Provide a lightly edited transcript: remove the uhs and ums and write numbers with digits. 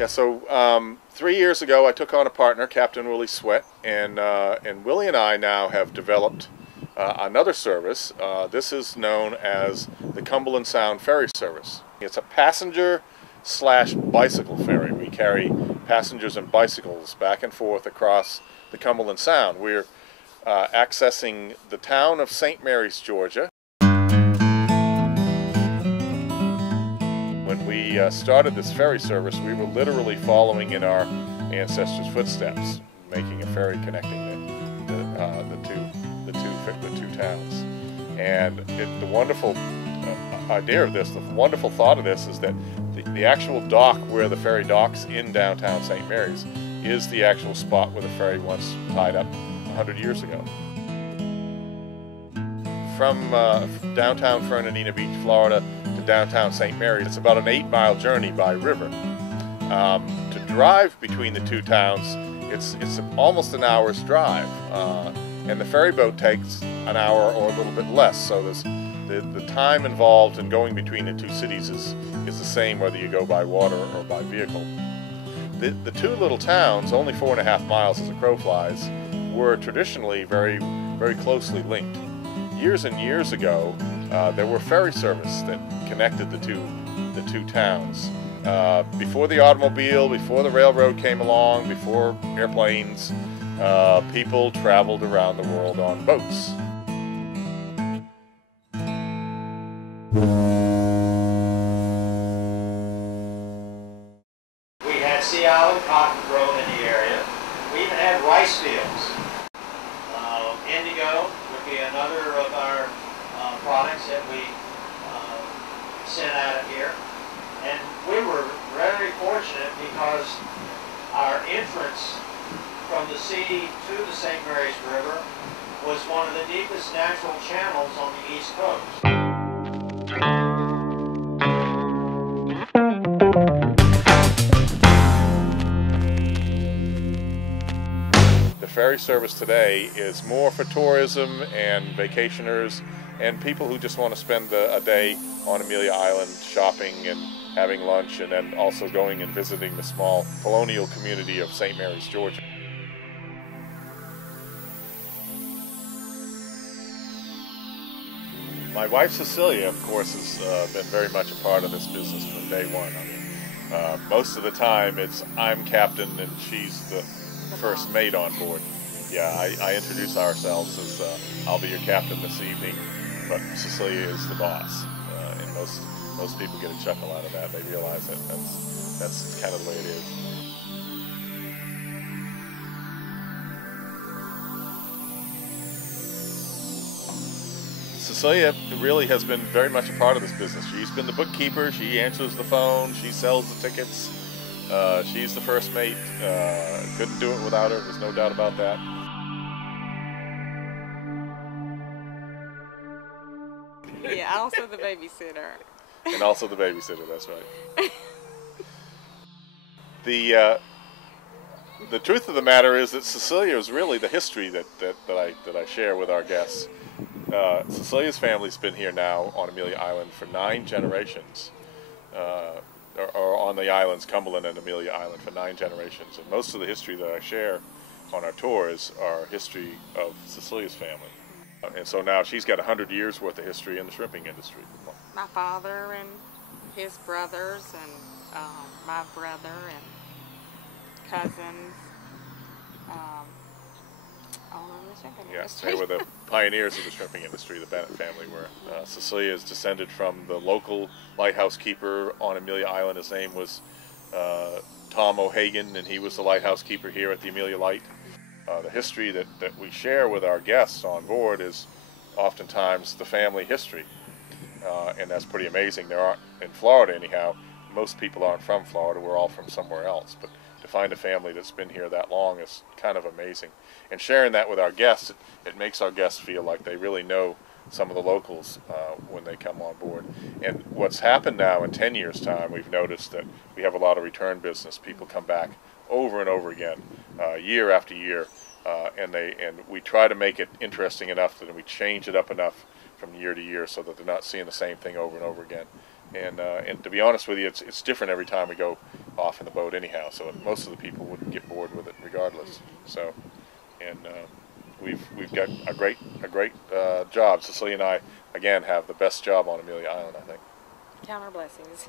Yeah, so 3 years ago I took on a partner, Captain Willie Sweat, and Willie and I now have developed another service. This is known as the Cumberland Sound Ferry Service. It's a passenger/bicycle ferry. We carry passengers and bicycles back and forth across the Cumberland Sound. We're accessing the town of St. Mary's, Georgia. When we started this ferry service, we were literally following in our ancestors' footsteps, making a ferry connecting the two towns. And the wonderful idea of this, the wonderful thought of this, is that the actual dock where the ferry docks in downtown St. Mary's is the actual spot where the ferry once tied up 100 years ago. From downtown Fernandina Beach, Florida, to downtown St. Mary's, it's about an 8-mile journey by river. To drive between the two towns, it's almost an hour's drive, and the ferry boat takes an hour or a little bit less. So there's the time involved in going between the two cities is the same whether you go by water or by vehicle. The two little towns, only 4.5 miles as a crow flies, were traditionally very, very closely linked. Years and years ago, there were ferry service that connected the two towns. Before the automobile, before the railroad came along, before airplanes, people traveled around the world on boats. We had sea island cotton grown in the area. We even had rice fields. Indigo would be another of our products that we sent out of here. And we were very fortunate because our entrance from the sea to the St. Mary's River was one of the deepest natural channels on the East Coast. The ferry service today is more for tourism and vacationers and people who just want to spend a day on Amelia Island shopping and having lunch, and then also going and visiting the small colonial community of St. Mary's, Georgia. My wife Cecilia, of course, has been very much a part of this business from day one. I mean, most of the time it's I'm captain and she's the first mate on board. Yeah, I introduce ourselves as I'll be your captain this evening, but Cecilia is the boss, and most people get a chuckle out of that. They realize that that's kind of the way it is. Cecilia really has been very much a part of this business. She's been the bookkeeper. She answers the phone. She sells the tickets. She's the first mate. Couldn't do it without her. There's no doubt about that. Yeah, also the babysitter. And also the babysitter, that's right. The truth of the matter is that Cecilia is really the history that I share with our guests. Cecilia's family's been here now on Amelia Island for 9 generations, or on the islands, Cumberland and Amelia Island, for 9 generations. And most of the history that I share on our tours are history of Cecilia's family. And so now she's got 100 years worth of history in the shrimping industry. My father and his brothers and my brother and cousins, all in the shrimping industry. They were the pioneers of the shrimping industry, the Bennett family were. Cecilia is descended from the local lighthouse keeper on Amelia Island. His name was Tom O'Hagan, and he was the lighthouse keeper here at the Amelia Light. The history that we share with our guests on board is oftentimes the family history, and that's pretty amazing. There aren't, in Florida anyhow, most people aren't from Florida, we're all from somewhere else, but to find a family that's been here that long is kind of amazing. And sharing that with our guests, it makes our guests feel like they really know some of the locals when they come on board. And what's happened now in 10 years' time, we've noticed that we have a lot of return business. People come back over and over again, year after year, and we try to make it interesting enough that we change it up enough from year to year so that they're not seeing the same thing over and over again. And to be honest with you, it's different every time we go off in the boat anyhow. So most of the people wouldn't get bored with it regardless. So, and we've got a great job. Cecilia and I again have the best job on Amelia Island, I think. Count our blessings.